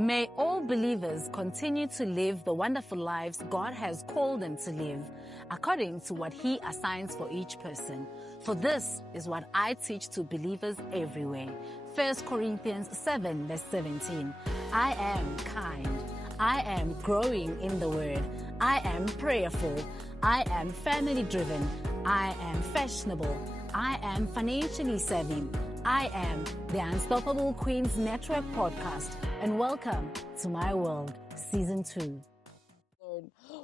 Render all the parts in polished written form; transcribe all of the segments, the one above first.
May all believers continue to live the wonderful lives God has called them to live, according to what He assigns for each person. For this is what I teach to believers everywhere. 1 Corinthians 7 verse 17. I am kind. I am growing in the Word. I am prayerful. I am family driven. I am fashionable. I am financially savvy. I am the Unstoppable Queens Network podcast, and welcome to my world, season 2.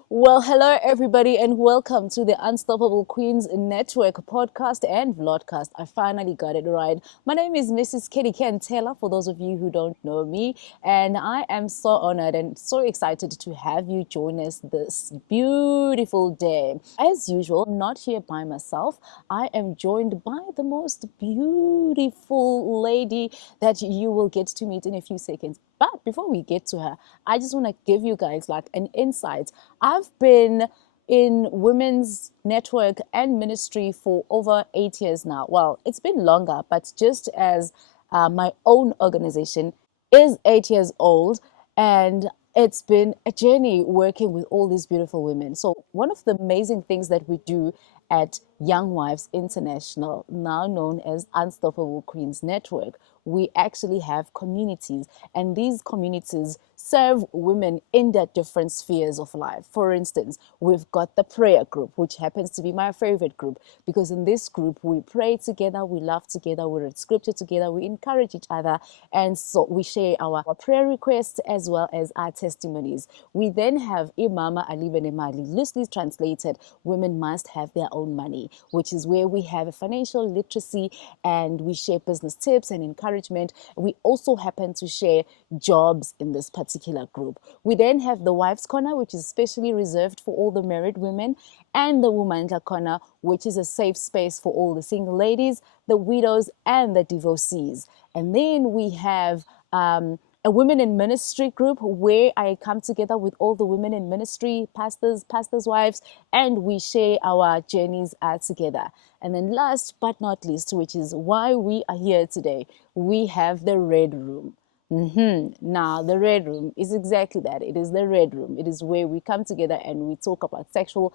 Well, hello everybody, and welcome to the Unstoppable Queens Network podcast and vlogcast. I finally got it right. My name is Mrs. Kitty Kentela, for those of you who don't know me, and I am so honored and so excited to have you join us this beautiful day. As usual, I'm not here by myself. I am joined by the most beautiful lady that you will get to meet in a few seconds. But before we get to her, I just want to give you guys like an insight. I've been in women's network and ministry for over 8 years now. Well, it's been longer, but just as my own organization is 8 years old, and it's been a journey working with all these beautiful women. So one of the amazing things that we do at Young Wives International, now known as Unstoppable Queens Network, we actually have communities, and these communities serve women in their different spheres of life. For instance, we've got the prayer group, which happens to be my favorite group, because in this group we pray together, we laugh together, we read scripture together, we encourage each other, and so we share our prayer requests as well as our testimonies. We then have Imama Alibene Mali, loosely translated, women must have their own money, which is where we have a financial literacy and we share business tips and encouragement. We also happen to share jobs in this particular group. We then have the Wives Corner, which is specially reserved for all the married women, and the Woman's Corner, which is a safe space for all the single ladies, the widows, and the divorcees. And then we have a women in ministry group where I come together with all the women in ministry, pastors' wives, and we share our journeys together. And then last but not least, which is why we are here today, we have the Red Room. Now, the Red Room is exactly that. It is the Red Room. It is where we come together and we talk about sexual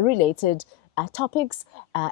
related topics,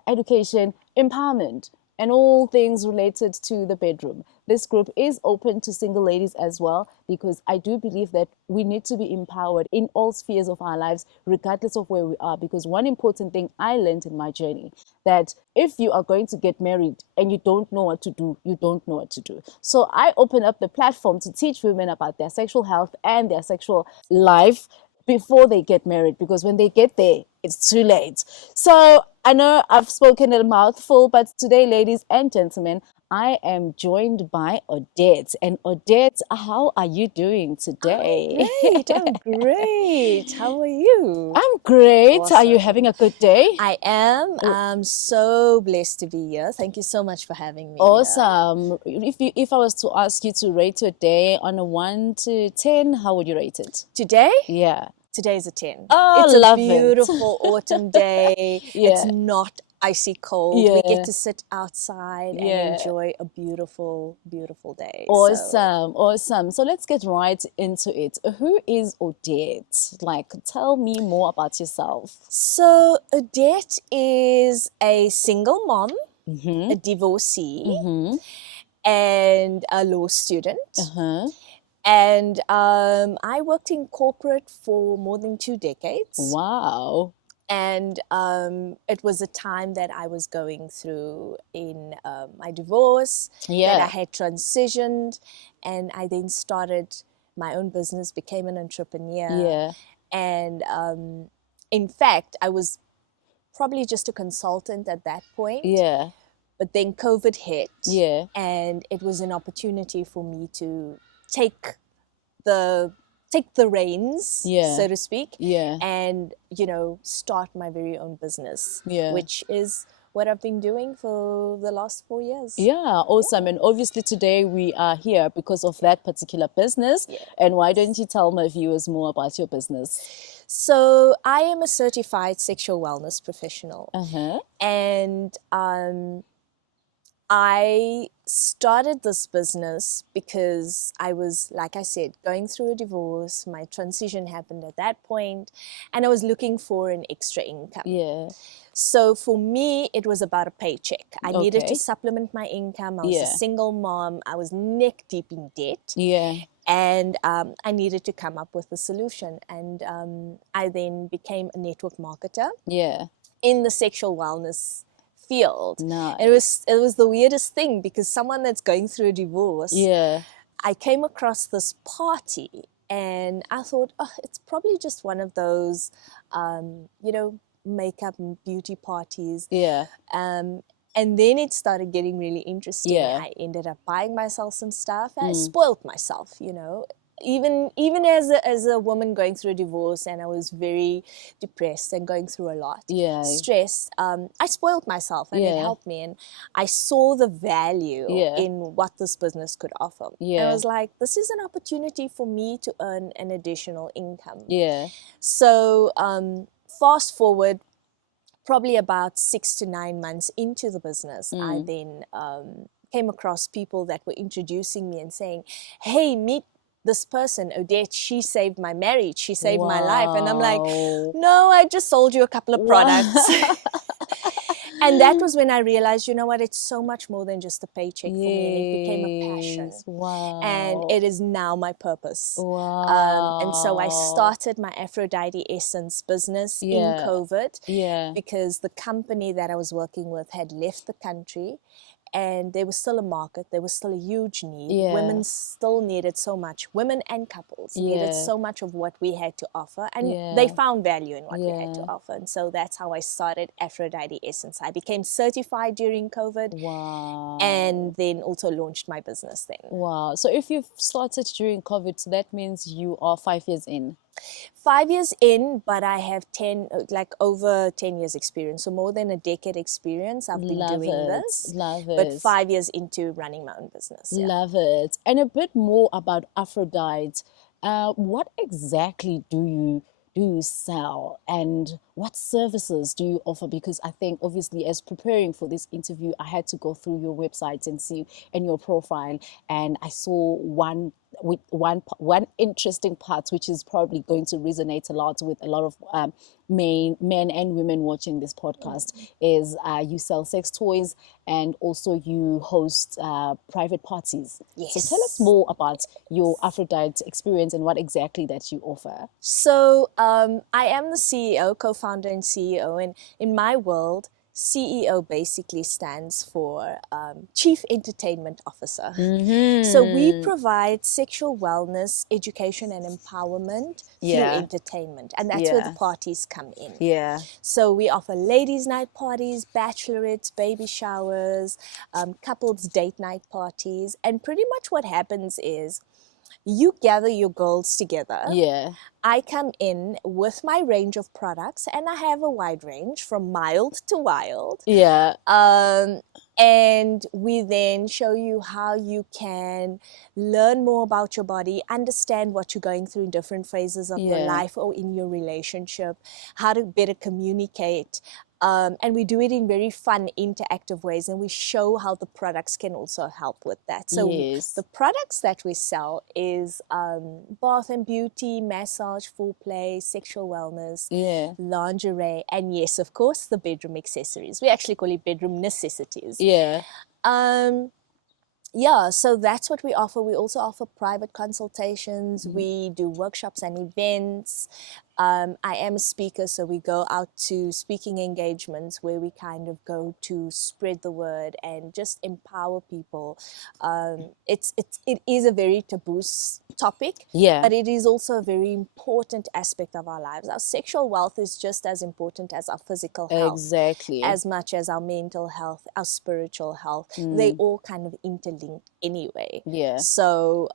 education, empowerment, and all things related to the bedroom. This group is open to single ladies as well, because I do believe that we need to be empowered in all spheres of our lives, regardless of where we are. Because one important thing I learned in my journey, that if you are going to get married and you don't know what to do, you don't know what to do. So I open up the platform to teach women about their sexual health and their sexual life before they get married, because when they get there, it's too late. So I know I've spoken a mouthful, but today, ladies and gentlemen, I am joined by Odette. And Odette, how are you doing today? I'm great. How are you? I'm great. Awesome. Are you having a good day? I am. I'm so blessed to be here. Thank you so much for having me. Awesome. If I was to ask you to rate your day on a 1 to 10, how would you rate it? Today? Yeah. Today is a 10. Oh, it's love a beautiful autumn day. Yeah. It's not icy cold. Yeah. We get to sit outside Yeah. and enjoy a beautiful, beautiful day. Awesome. So let's get right into it. Who is Odette? Like, tell me more about yourself. So Odette is a single mom, a divorcee, and a law student. And I worked in corporate for more than 2 decades. Wow. And it was a time that I was going through in my divorce, that I had transitioned, and I then started my own business, became an entrepreneur. And in fact, I was probably just a consultant at that point. But then COVID hit, and it was an opportunity for me to take the reins, so to speak, and start my very own business, which is what I've been doing for the last 4 years. Awesome. And obviously today we are here because of that particular business. And why don't you tell my viewers more about your business? So I am a certified sexual wellness professional, and I started this business because I was, like I said, going through a divorce. My transition happened at that point, and I was looking for an extra income. Yeah. So for me, it was about a paycheck. I needed to supplement my income. I was a single mom. I was neck deep in debt. Yeah. And I needed to come up with a solution. And I then became a network marketer. Yeah. In the sexual wellness field. Nice. It was the weirdest thing, because someone that's going through a divorce, I came across this party and I thought, oh, it's probably just one of those, you know, makeup and beauty parties. Yeah. And then it started getting really interesting. I ended up buying myself some stuff. I spoiled myself, you know. Even as a woman going through a divorce, and I was very depressed and going through a lot, stressed, I spoiled myself, and it helped me, and I saw the value in what this business could offer. And I was like, this is an opportunity for me to earn an additional income. So fast forward probably about 6 to 9 months into the business, I then came across people that were introducing me and saying, hey, meet this person, Odette, she saved my marriage, she saved my life. And I'm like, no, I just sold you a couple of products. And that was when I realized, you know what, it's so much more than just a paycheck for me. And it became a passion. And it is now my purpose. And so I started my Aphrodite Essence business in COVID because the company that I was working with had left the country. And there was still a market, there was still a huge need. Women still needed so much, women and couples needed so much of what we had to offer. And they found value in what we had to offer. And so that's how I started Aphrodite Essence. I became certified during COVID. And then also launched my business then. So if you've started during COVID, so that means you are 5 years in. 5 years in, but I have over 10 years experience, so more than a decade experience. I've been doing this. But 5 years into running my own business. Love it. And a bit more about Aphrodite. What exactly do you sell, and what services do you offer? Because I think obviously as preparing for this interview, I had to go through your website and see and your profile, and I saw one interesting part, which is probably going to resonate a lot with a lot of men and women watching this podcast, is you sell sex toys and also you host private parties. So tell us more about your Aphrodite experience and what exactly that you offer. So I am the CEO, co-founder and CEO, and in my world, CEO basically stands for Chief Entertainment Officer. So we provide sexual wellness, education and empowerment through entertainment. And that's where the parties come in. So we offer ladies' night parties, bachelorettes, baby showers, couples date night parties. And pretty much what happens is you gather your girls together. I come in with my range of products, and I have a wide range from mild to wild. And we then show you how you can learn more about your body, understand what you're going through in different phases of your life or in your relationship, how to better communicate. And we do it in very fun, interactive ways, and we show how the products can also help with that. So the products that we sell is bath and beauty, massage, foreplay, sexual wellness, lingerie, and yes, of course, the bedroom accessories. We actually call it bedroom necessities. So that's what we offer. We also offer private consultations. We do workshops and events. I am a speaker, so we go out to speaking engagements where we kind of go to spread the word and just empower people. It is a very taboo topic, but it is also a very important aspect of our lives. Our sexual wealth is just as important as our physical health. As much as our mental health, our spiritual health. They all kind of interlinked anyway. So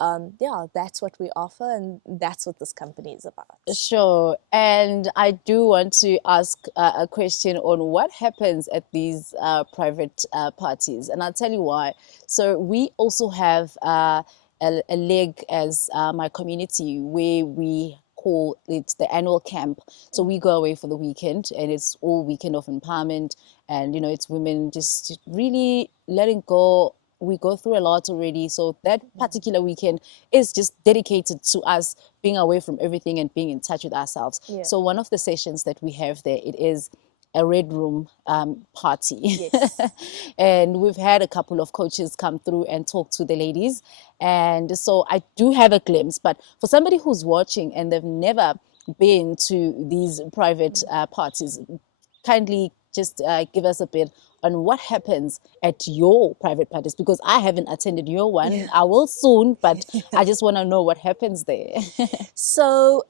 that's what we offer, and that's what this company is about. Sure. And I do want to ask a question on what happens at these private parties, and I'll tell you why. So we also have a leg as my community where we call it the annual camp. So we go away for the weekend, and it's all weekend of empowerment, and it's women just really letting go. We go through a lot already, so that particular weekend is just dedicated to us being away from everything and being in touch with ourselves. So one of the sessions that we have there, it is a red room party. Yes. And we've had a couple of coaches come through and talk to the ladies, and so I do have a glimpse. But for somebody who's watching and they've never been to these private parties, kindly just give us a bit on what happens at your private parties, because I haven't attended your one. I will soon, but I just want to know what happens there. So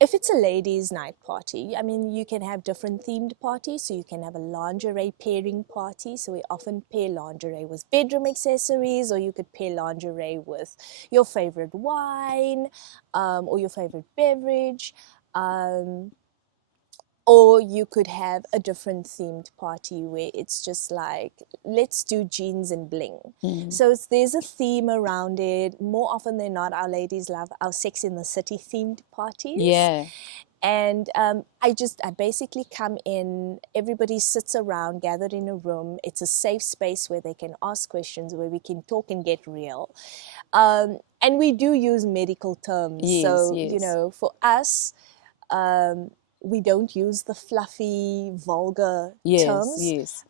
if it's a ladies' night party, I mean, you can have different themed parties. So you can have a lingerie pairing party. So we often pair lingerie with bedroom accessories, or you could pair lingerie with your favorite wine or your favorite beverage. Or you could have a different themed party where it's just like, let's do jeans and bling. So there's a theme around it. More often than not, our ladies love our Sex in the City themed parties. Yeah. And I basically come in, everybody sits around, gathered in a room. It's a safe space where they can ask questions, where we can talk and get real. And we do use medical terms. Yes, so, yes. For us, we don't use the fluffy, vulgar terms,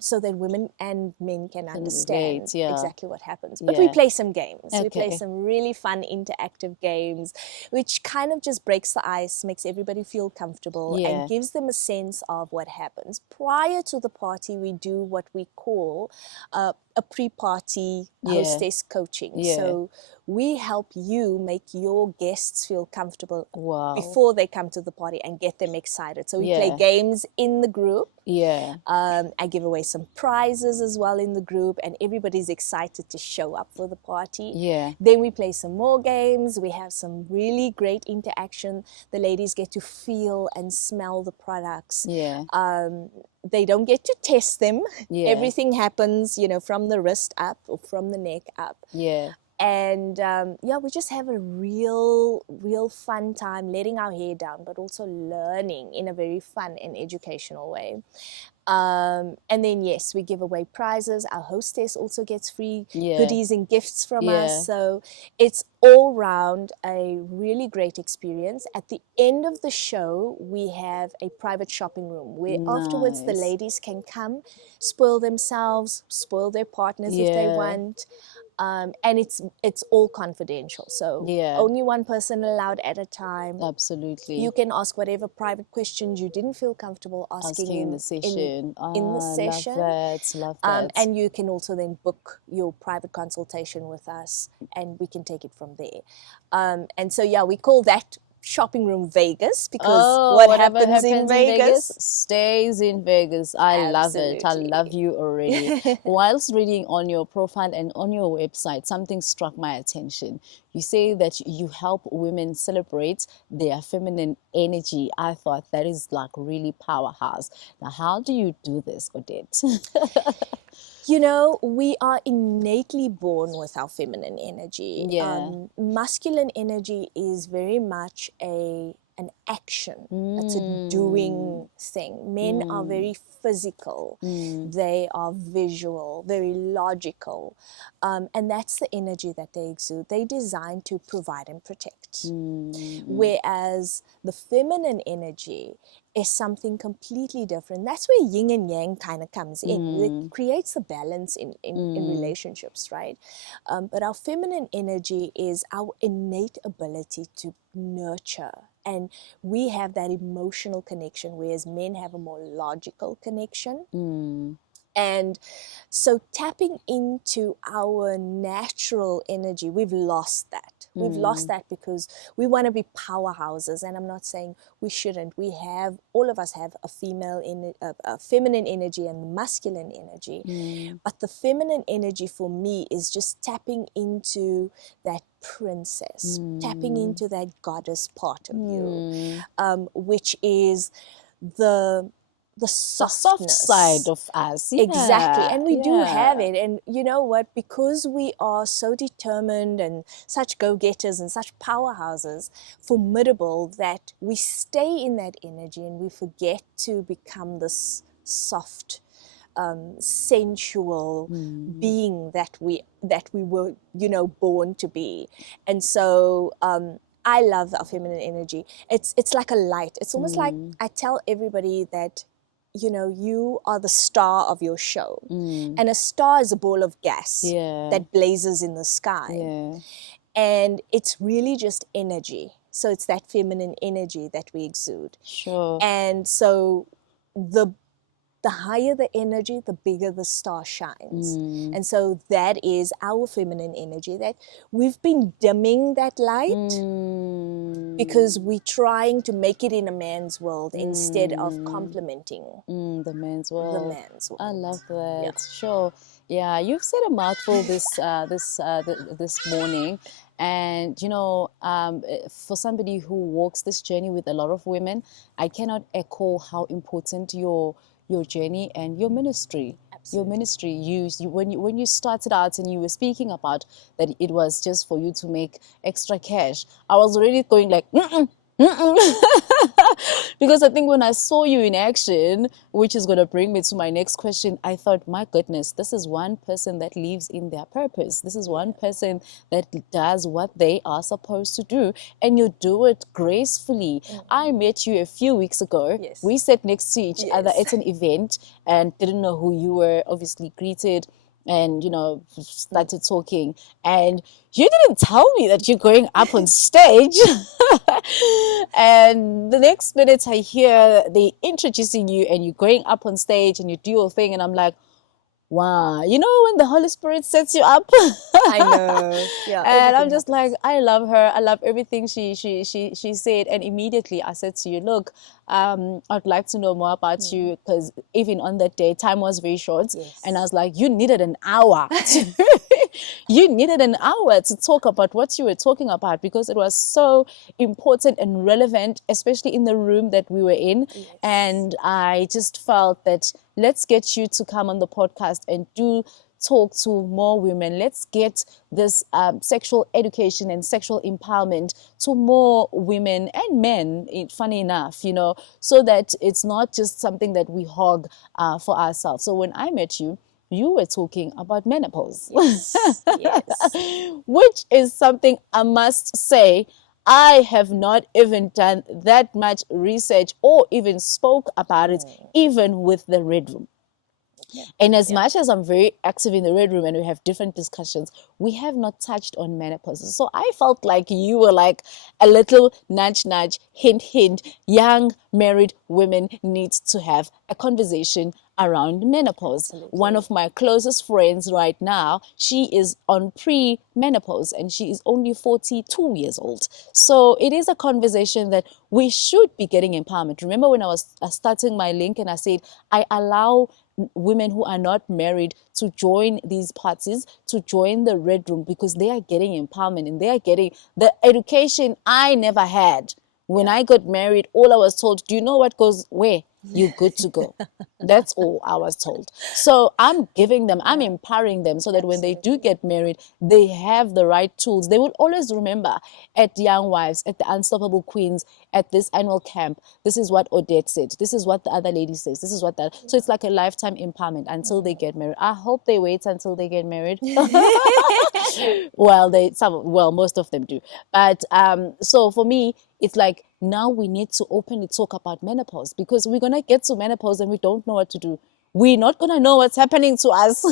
so that women and men can understand exactly what happens. But we play some games. We play some really fun, interactive games, which kind of just breaks the ice, makes everybody feel comfortable, and gives them a sense of what happens. Prior to the party, we do what we call a pre-party hostess coaching. So we help you make your guests feel comfortable before they come to the party and get them excited. So we play games in the group. I give away some prizes as well in the group, and everybody's excited to show up for the party. Then we play some more games. We have some really great interaction. The ladies get to feel and smell the products. They don't get to test them. Everything happens, from the wrist up or from the neck up. And we just have a real fun time letting our hair down, but also learning in a very fun and educational way. And then, yes, we give away prizes. Our hostess also gets free goodies and gifts from us. So it's all round a really great experience. At the end of the show, we have a private shopping room where afterwards the ladies can come, spoil themselves, spoil their partners if they want. And it's all confidential. So only one person allowed at a time. Absolutely. You can ask whatever private questions you didn't feel comfortable asking in the session. In the session. Love that. And you can also then book your private consultation with us, and we can take it from there. And so, we call that shopping room Vegas, because what happens in Vegas stays in Vegas. I love it. I love you already. Whilst reading on your profile and on your website, something struck my attention. You say that you help women celebrate their feminine energy. I thought that is like really powerhouse. Now, how do you do this, Odette? We are innately born with our feminine energy. Masculine energy is very much an action. It's a doing thing. Men are very physical. They are visual, very logical. And that's the energy that they exude. They're designed to provide and protect. Whereas the feminine energy is something completely different. That's where yin and yang kind of comes in. It creates a balance in relationships, right? But our feminine energy is our innate ability to nurture. And we have that emotional connection, whereas men have a more logical connection. And so tapping into our natural energy, we've lost that. We've lost that because we want to be powerhouses, and I'm not saying we shouldn't. All of us have a feminine energy and masculine energy. But the feminine energy for me is just tapping into that princess, tapping into that goddess part of you, which is the the soft softness. side of us. Yeah. Exactly. And we do have it. And you know what? Because we are so determined and such go-getters and such powerhouses, formidable, that we stay in that energy and we forget to become this soft, sensual being that we were, you know, born to be. And so I love our feminine energy. It's like a light. It's almost like I tell everybody that, you know, you are the star of your show. And a star is a ball of gas that blazes in the sky. And it's really just energy. So it's that feminine energy that we exude. Sure. And so the higher the energy, the bigger the star shines. And so that is our feminine energy, that we've been dimming that light because we're trying to make it in a man's world instead of complementing the man's world. The man's world. I love that. Sure. Yeah, you've said a mouthful this morning. And, you know, for somebody who walks this journey with a lot of women, I cannot echo how important your journey and your ministry. Absolutely. Your ministry, when you started out and you were speaking about that it was just for you to make extra cash, I was already going like, because I think when I saw you in action, which is going to bring me to my next question, I thought, my goodness, this is one person that lives in their purpose. This is one person that does what they are supposed to do, and you do it gracefully. I met you a few weeks ago. We sat next to each other at an event and didn't know who you were, obviously greeted and, you know, started talking, and you didn't tell me that you're going up on stage. And the next minute I hear they introducing you and you're going up on stage and you do your thing, and I'm like, wow, you know when the Holy Spirit sets you up? I know. Yeah. And I'm just like, I love her. I love everything she said. And immediately I said to you, look, I'd like to know more about you, because even on that day, time was very short. And I was like, you needed an hour. You needed an hour to talk about what you were talking about, because it was so important and relevant, especially in the room that we were in. And I just felt that let's get you to come on the podcast and talk to more women. Let's get this sexual education and sexual empowerment to more women and men, funny enough, you know, so that it's not just something that we hog for ourselves. So when I met you, you were talking about menopause. Which is something I must say, I have not even done that much research or even spoke about it, even with the Red Room. And as much as I'm very active in the Red Room and we have different discussions, we have not touched on menopause. So I felt like you were like a little nudge, hint, young married women need to have a conversation around menopause. Absolutely. One of my closest friends right now, she is on pre-menopause and she is only 42 years old. So it is a conversation that we should be getting empowerment. Remember when I was starting my link and I said, I allow women who are not married to join these parties, to join the Red Room, because they are getting empowerment and they are getting the education I never had. When I got married, all I was told, do you know what goes where? You're good to go. That's all I was told. So I'm giving them, I'm empowering them so that when they do get married, they have the right tools. They will always remember at Young Wives, at the Unstoppable Queens, at this annual camp, this is what Odette said. This is what the other lady says. This is what that. So it's like a lifetime empowerment until they get married. I hope they wait until they get married. Well, most of them do. But so for me, it's like now we need to openly talk about menopause, because we're going to get to menopause and we don't know what to do. We're not going to know what's happening to us.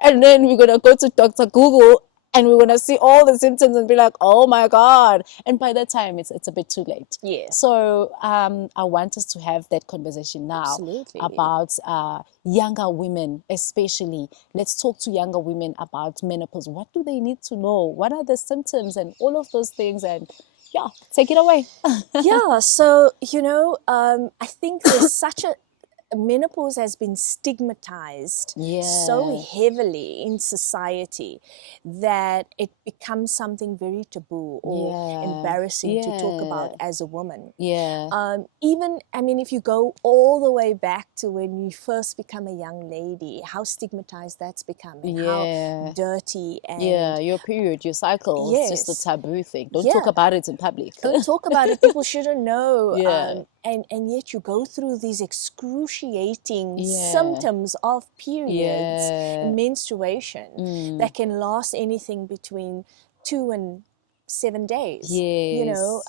And then we're going to go to Dr. Google and we're going to see all the symptoms and be like, oh my God. And by that time, it's a bit too late. So I want us to have that conversation now. Absolutely. About younger women, especially. Let's talk to younger women about menopause. What do they need to know? What are the symptoms and all of those things? And take it away. So, I think there's such menopause has been stigmatized so heavily in society that it becomes something very taboo or embarrassing to talk about as a woman. Even, I mean, if you go all the way back to when you first become a young lady, how stigmatized that's become, and how dirty and your period, your cycle, it's just a taboo thing. Don't talk about it in public. Don't talk about it. People shouldn't know. And yet you go through these excruciating symptoms of periods, menstruation, that can last anything between 2 and 7 days. You know,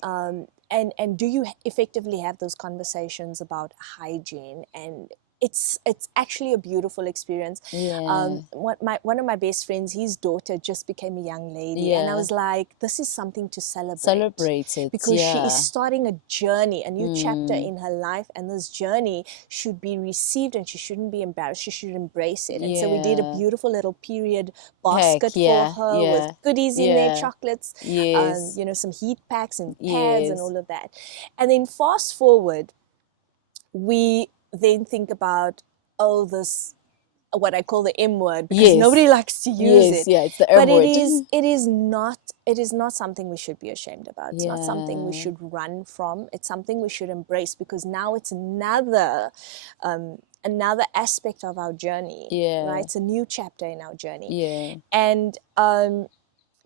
and do you effectively have those conversations about hygiene? And it's actually a beautiful experience. One of my best friends, his daughter just became a young lady, and I was like, this is something to celebrate it, because she is starting a journey, a new chapter in her life, and this journey should be received, and she shouldn't be embarrassed. She should embrace it. And so we did a beautiful little period basket for her with goodies in there, chocolates, you know, some heat packs and pads and all of that. And then fast forward, we then think about, this, what I call the M word, because nobody likes to use it. It's the M word. But it is not something we should be ashamed about. It's not something we should run from. It's something we should embrace, because now it's another aspect of our journey. Right? It's a new chapter in our journey. And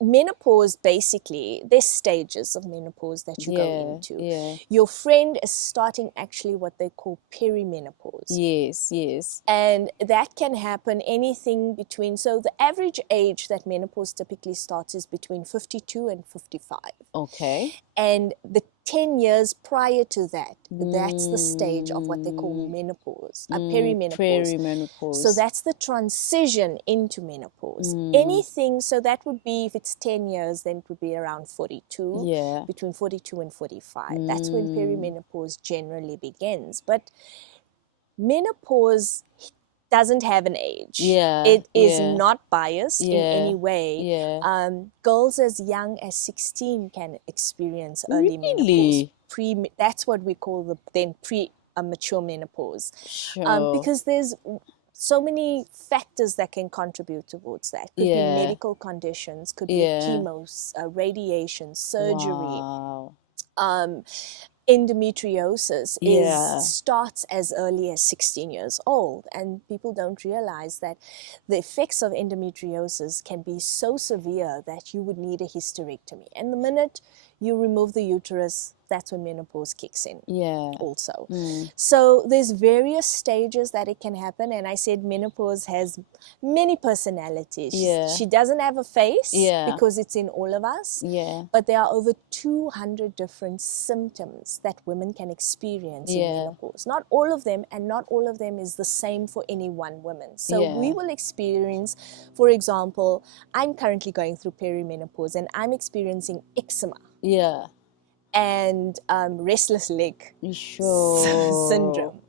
menopause, basically, there's stages of menopause that you go into. Your friend is starting actually what they call perimenopause. And that can happen anything between, so the average age that menopause typically starts is between 52 and 55. And the 10 years prior to that, that's the stage of what they call menopause, perimenopause. So that's the transition into menopause. Anything, so that would be, if it's 10 years, then it would be around 42, between 42 and 45. That's when perimenopause generally begins. But menopause doesn't have an age. It is not biased in any way. Girls as young as 16 can experience early menopause. That's what we call the mature menopause. Because there's so many factors that can contribute towards that. Could be medical conditions, could be chemos, radiation, surgery. Endometriosis starts as early as 16 years old, and people don't realize that the effects of endometriosis can be so severe that you would need a hysterectomy. And the minute you remove the uterus, that's when menopause kicks in also. So there's various stages that it can happen, and I said menopause has many personalities. She doesn't have a face because it's in all of us, but there are over 200 different symptoms that women can experience in menopause. Not all of them, and not all of them is the same for any one woman. So we will experience, for example, I'm currently going through perimenopause, and I'm experiencing eczema. And restless leg syndrome.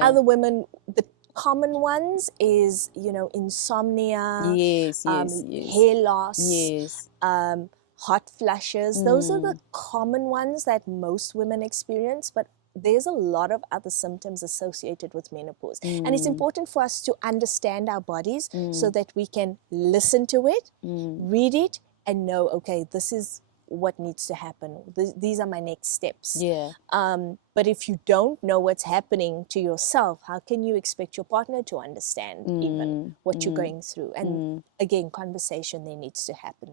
Other women, the common ones is, you know, insomnia, hair loss, hot flushes. Those are the common ones that most women experience, but there's a lot of other symptoms associated with menopause. And it's important for us to understand our bodies so that we can listen to it, read it, and know, okay, this is what needs to happen. These are my next steps. But if you don't know what's happening to yourself, how can you expect your partner to understand even what you're going through? And again, conversation there needs to happen.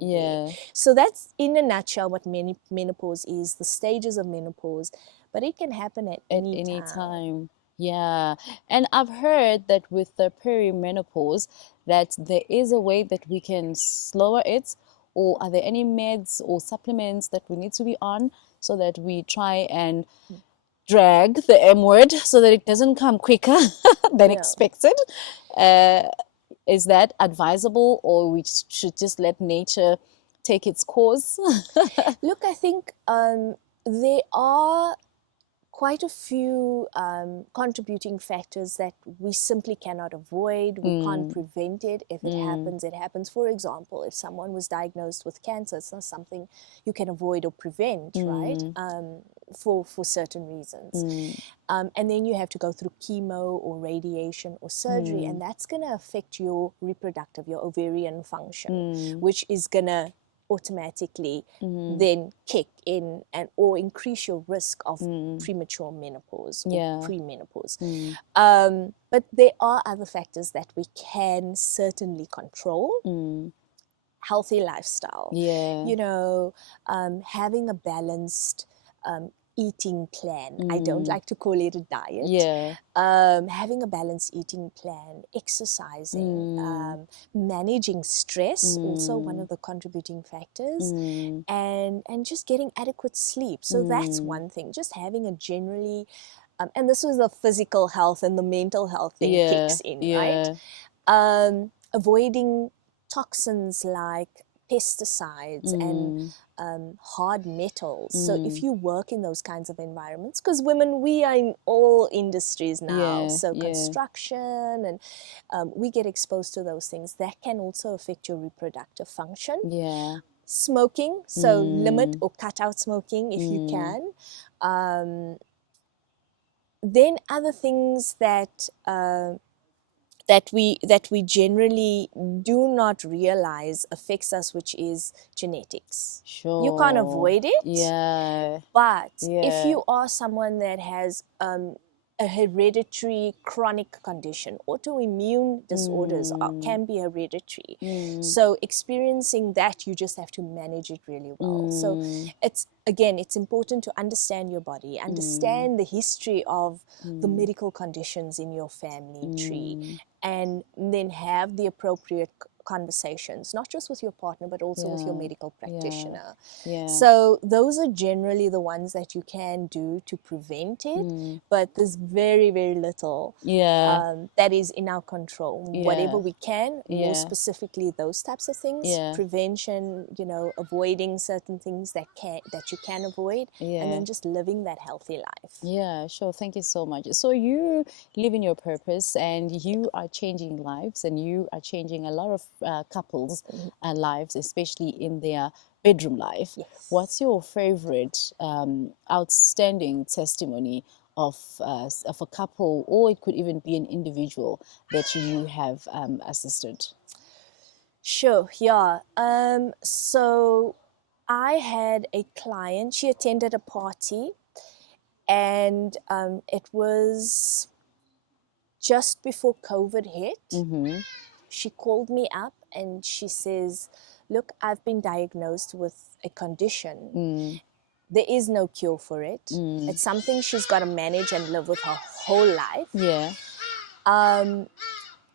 So that's in a nutshell what menopause is, the stages of menopause, but it can happen at any time. And I've heard that with the perimenopause that there is a way that we can slower it. Or are there any meds or supplements that we need to be on so that we try and drag the M word so that it doesn't come quicker than expected? Is that advisable, or we should just let nature take its course? Look, I think there are quite a few contributing factors that we simply cannot avoid. We can't prevent it. If it happens, it happens. For example, if someone was diagnosed with cancer, it's not something you can avoid or prevent, right? For certain reasons. And then you have to go through chemo or radiation or surgery, and that's going to affect your reproductive, your ovarian function, which is going to automatically then kick in and or increase your risk of premature menopause or premenopause. But there are other factors that we can certainly control. Healthy lifestyle, you know, having a balanced eating plan. I don't like to call it a diet. Having a balanced eating plan, exercising, managing stress, also one of the contributing factors, and just getting adequate sleep. So that's one thing, just having a generally, and this was the physical health and the mental health thing kicks in, right? Avoiding toxins like pesticides and hard metals. So if you work in those kinds of environments, because women, we are in all industries now, so construction, and we get exposed to those things, that can also affect your reproductive function. Smoking, so limit or cut out smoking if you can. Then other things that that we generally do not realize affects us, which is genetics. You can't avoid it. But if you are someone that has a hereditary chronic condition, autoimmune disorders can be hereditary. So experiencing that, you just have to manage it really well. So it's important to understand your body, understand the history of the medical conditions in your family tree, and then have the appropriate conversations, not just with your partner, but also with your medical practitioner. So those are generally the ones that you can do to prevent it, but there's very, very little that is in our control. Whatever we can, more specifically those types of things, prevention, you know, avoiding certain things that you can avoid, and then just living that healthy life. Yeah, sure. Thank you so much. So you live in your purpose, and you are changing lives, and you are changing a lot of couples' lives, especially in their bedroom life. What's your favorite outstanding testimony of a couple, or it could even be an individual that you have assisted? Sure, yeah. So I had a client, she attended a party, and it was just before COVID hit. She called me up and she says, look, I've been diagnosed with a condition. There is no cure for it. It's something she's got to manage and live with her whole life.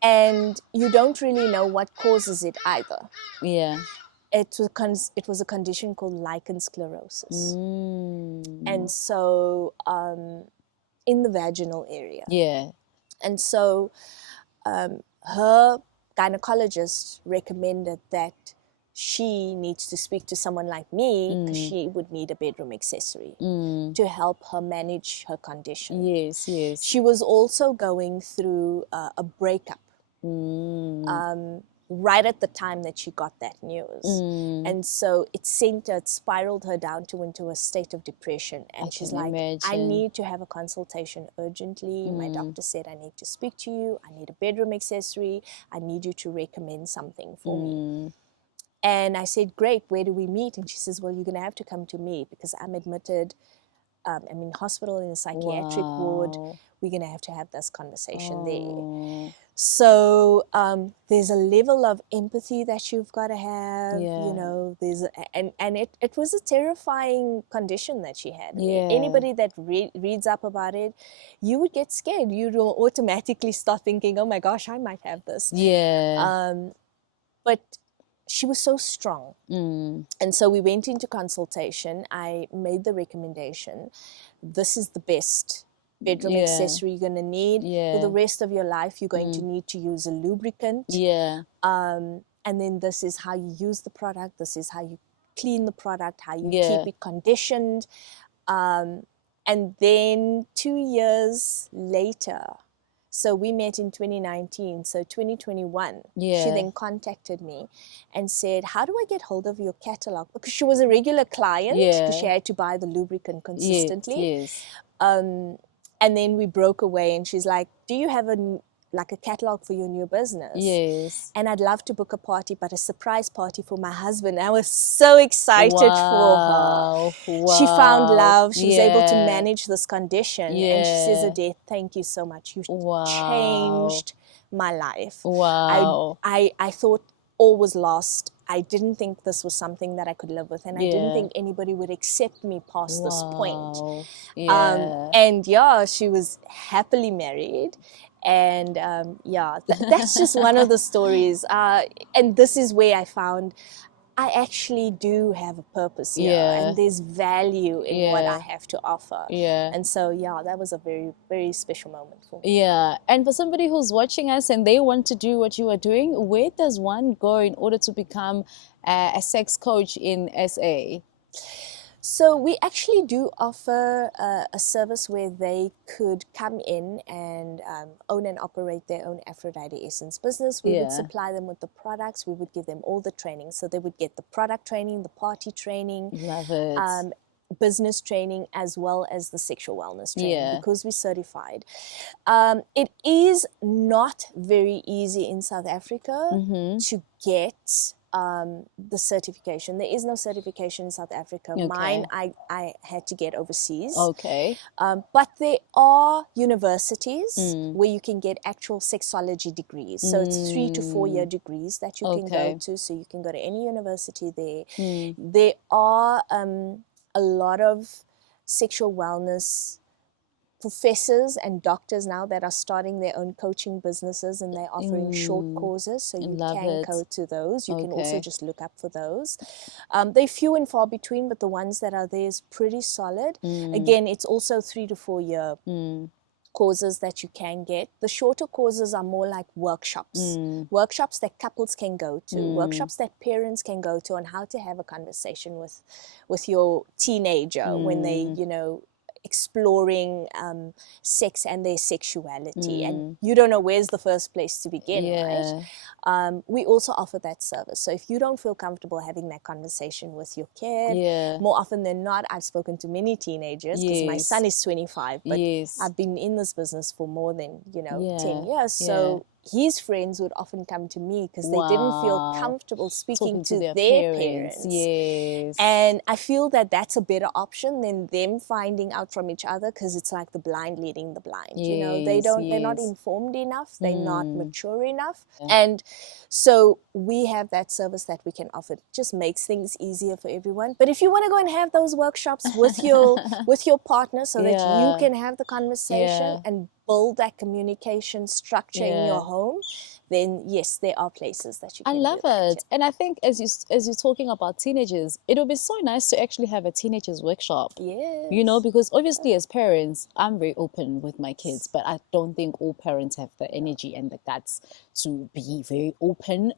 And you don't really know what causes it either. It was a condition called lichen sclerosis. And so in the vaginal area. And so her gynecologist recommended that she needs to speak to someone like me, because she would need a bedroom accessory to help her manage her condition. She was also going through a breakup right at the time that she got that news. And so it spiraled her down into a state of depression. And she's like, I need to have a consultation urgently. My doctor said I need to speak to you. I need a bedroom accessory. I need you to recommend something for me. And I said, great, where do we meet? And she says, well, you're going to have to come to me because I'm admitted. I'm in hospital in a psychiatric ward. We're going to have this conversation there. So there's a level of empathy that you've got to have, you know, and it was a terrifying condition that she had. Anybody that reads up about it, you would get scared. You'd automatically start thinking, oh my gosh, I might have this. But she was so strong. And so we went into consultation. I made the recommendation. This is the best bedroom accessory you're going to need. For the rest of your life, you're going to need to use a lubricant. And then this is how you use the product. This is how you clean the product, how you keep it conditioned. And then 2 years later, so we met in 2019, so 2021, she then contacted me and said, how do I get hold of your catalog? Because she was a regular client, because she had to buy the lubricant consistently. And then we broke away, and she's like, do you have a catalog for your new business? And I'd love to book a party, but a surprise party for my husband. I was so excited for her. She found love. She was able to manage this condition. And she says, Odette, thank you so much. You changed my life. I thought all was lost. I didn't think this was something that I could live with, and I didn't think anybody would accept me past this point. And she was happily married. And that's just one of the stories. And this is where I found I actually do have a purpose here, and there's value in what I have to offer. And so, that was a very, very special moment for me. And for somebody who's watching us and they want to do what you are doing, where does one go in order to become a sex coach in SA? So we actually do offer a service where they could come in and own and operate their own Aphrodite Essence business. We would supply them with the products. We would give them all the training. So they would get the product training, the party training. Love it. Business training, as well as the sexual wellness training, because we're certified. It is not very easy in South Africa to get the certification. There is no certification in South Africa. Mine, I had to get overseas. But there are universities where you can get actual sexology degrees. So it's 3 to 4 year degrees that you can go to. So you can go to any university there. There are a lot of sexual wellness professors and doctors now that are starting their own coaching businesses, and they're offering short courses, so you can go to those. You can also just look up for those. They're few and far between, but the ones that are there is pretty solid. Again, it's also 3 to 4 year courses that you can get. The shorter courses are more like workshops, workshops that couples can go to, workshops that parents can go to on how to have a conversation with your teenager when they, exploring sex and their sexuality, and you don't know where's the first place to begin, right? We also offer that service. So if you don't feel comfortable having that conversation with your kid, more often than not, I've spoken to many teenagers, because my son is 25, but I've been in this business for more than 10 years. So his friends would often come to me because they didn't feel comfortable speaking to their parents. And I feel that that's a better option than them finding out from each other, because it's like the blind leading the blind. They're not informed enough, they're not mature enough. And so we have that service that we can offer. It just makes things easier for everyone. But if you want to go and have those workshops with your partner, so that you can have the conversation and build that communication structure in your home, then yes, there are places that you can I love it. And I think as you're talking about teenagers, it would be so nice to actually have a teenagers workshop. Because obviously as parents, I'm very open with my kids, but I don't think all parents have the energy and the guts to be very open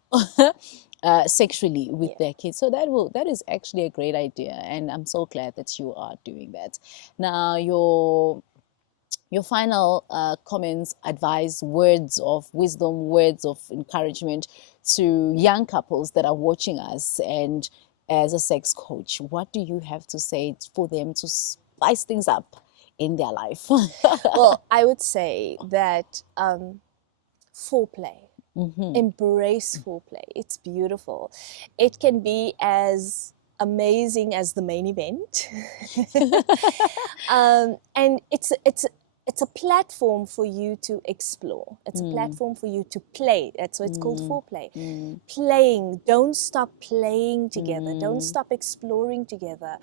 sexually with their kids. So that is actually a great idea, and I'm so glad that you are doing that. Now, your final comments, advice, words of wisdom, words of encouragement to young couples that are watching us, and as a sex coach, what do you have to say for them to spice things up in their life? Well, I would say that foreplay. Embrace foreplay. It's beautiful. It can be as amazing as the main event. And it's a platform for you to explore. It's a platform for you to play. That's why it's called foreplay. Playing. Don't stop playing together. Don't stop exploring together.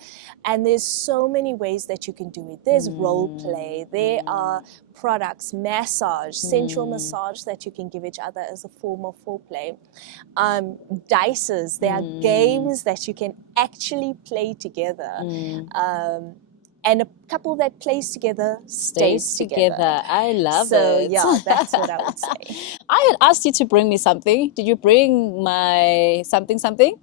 And there's so many ways that you can do it. There's role play. There are products, massage, sensual massage that you can give each other as a form of foreplay. Dices. There are games that you can actually play together. And a couple that plays together stays together. I love it. So yeah, that's what I would say. I had asked you to bring me something. Did you bring my something?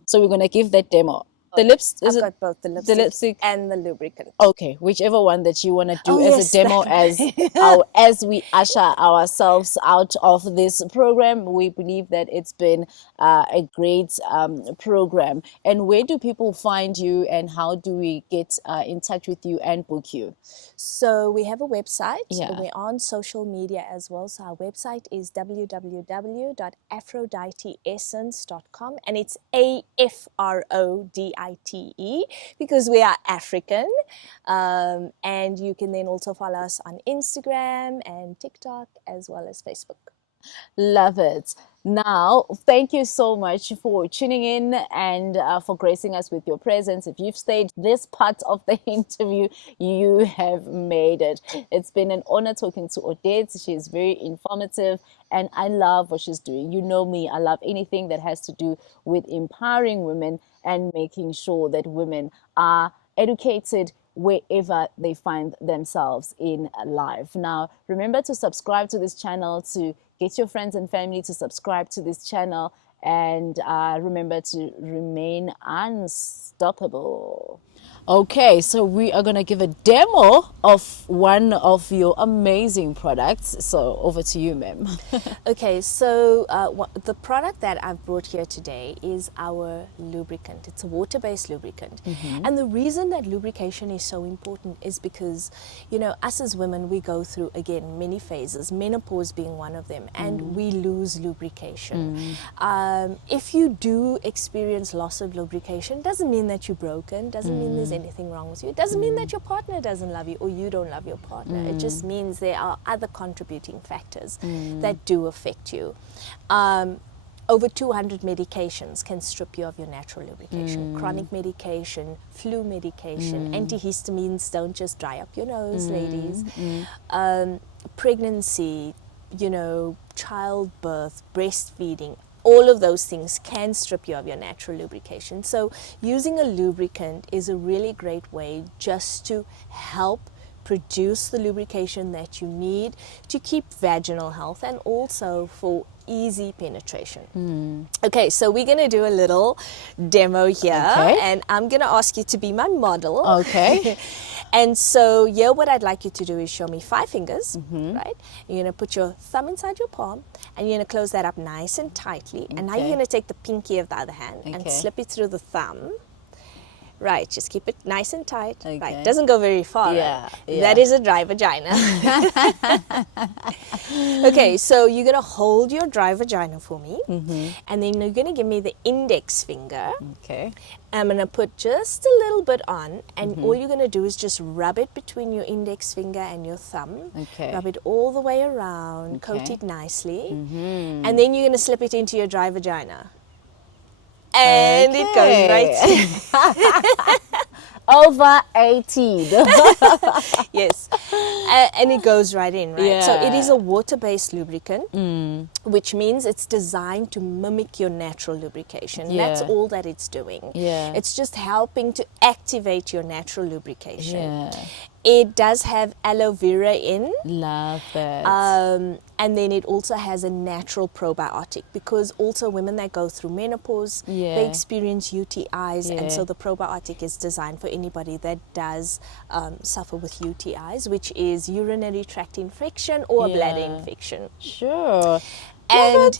So we're going to give that demo. The lips? I've got both the lipstick and the lubricant. Okay, whichever one that you want to do as a demo as we usher ourselves out of this program. We believe that it's been a great program. And where do people find you, and how do we get in touch with you and book you? So we have a website. We're on social media as well. So our website is www.aphroditeessence.com, and it's AFRODITE because we are African. And you can then also follow us on Instagram and TikTok as well as Facebook. Love it. Now, thank you so much for tuning in and for gracing us with your presence. If you've stayed this part of the interview, you have made it. It's been an honor talking to Odette. She's very informative and I love what she's doing. You know me, I love anything that has to do with empowering women and making sure that women are educated wherever they find themselves in life. Now, remember to subscribe to this channel, to get your friends and family to subscribe to this channel, and remember to remain unstoppable. Okay, so we are going to give a demo of one of your amazing products. So over to you, ma'am. Okay, so the product that I've brought here today is our lubricant. It's a water-based lubricant. And the reason that lubrication is so important is because, you know, us as women, we go through, again, many phases, menopause being one of them, and we lose lubrication. If you do experience loss of lubrication, doesn't mean that you're broken, doesn't mean there's anything wrong with you. It doesn't mean that your partner doesn't love you or you don't love your partner. It just means there are other contributing factors that do affect you. Over 200 medications can strip you of your natural lubrication. Chronic medication, flu medication, antihistamines don't just dry up your nose, ladies. Pregnancy, you know, childbirth, breastfeeding, all of those things can strip you of your natural lubrication. So using a lubricant is a really great way just to help produce the lubrication that you need to keep vaginal health and also for easy penetration. Okay, so we're going to do a little demo here, and I'm going to ask you to be my model. Okay. And so here what I'd like you to do is show me 5 fingers, right? You're going to put your thumb inside your palm and you're going to close that up nice and tightly. And now you're going to take the pinky of the other hand and slip it through the thumb. Right, just keep it nice and tight. Right, doesn't go very far. Right? That is a dry vagina. Okay, so you're gonna hold your dry vagina for me, and then you're gonna give me the index finger. Okay. I'm gonna put just a little bit on, and all you're gonna do is just rub it between your index finger and your thumb. Okay. Rub it all the way around, coat it nicely, and then you're gonna slip it into your dry vagina. And it goes right over 18. Yes, and it goes right in, right? So it is a water-based lubricant, which means it's designed to mimic your natural lubrication. That's all that it's doing. It's just helping to activate your natural lubrication. It does have aloe vera in. Love it. And then it also has a natural probiotic, because also women that go through menopause, they experience UTIs, and so the probiotic is designed for anybody that does suffer with UTIs, which is urinary tract infection or bladder infection. Sure. And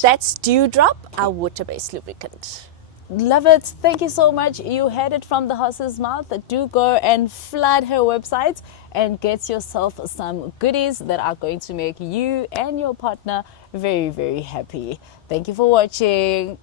that's Dewdrop, our water-based lubricant. Love it. Thank you so much. You heard it from the horse's mouth. Do go and flood her website and get yourself some goodies that are going to make you and your partner very, very happy. Thank you for watching.